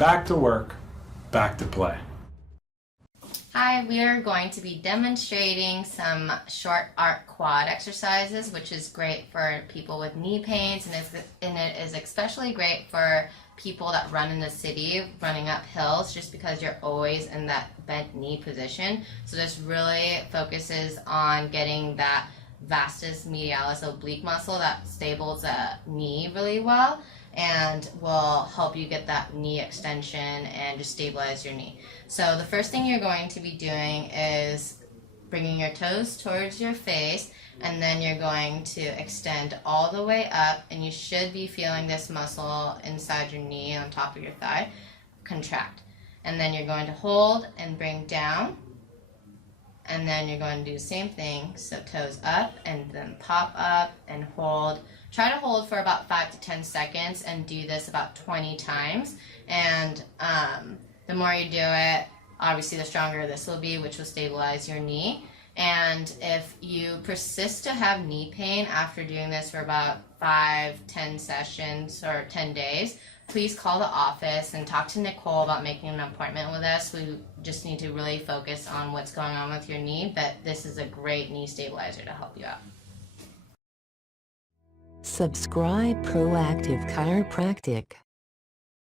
Back to work, back to play. Hi, we are going to be demonstrating some short arc quad exercises, which is great for people with knee pains, and it is especially great for people that run in the city, running up hills, just because you're always in that bent knee position. So this really focuses on getting that vastus medialis oblique muscle that stables the knee really well, and will help you get that knee extension and just stabilize your knee. So the first thing you're going to be doing is bringing your toes towards your face, and then you're going to extend all the way up, and you should be feeling this muscle inside your knee on top of your thigh contract. And then you're going to hold and bring down, and then you're going to do the same thing, so toes up and then pop up and hold. Try to hold for about 5 to 10 seconds and do this about 20 times. And the more you do it, obviously the stronger this will be, which will stabilize your knee. And if you persist to have knee pain after doing this for about 5-10 sessions or 10 days, please call the office and talk to Nicole about making an appointment with us. We just need to really focus on what's going on with your knee, but this is a great knee stabilizer to help you out. Subscribe ProActive Chiropractic.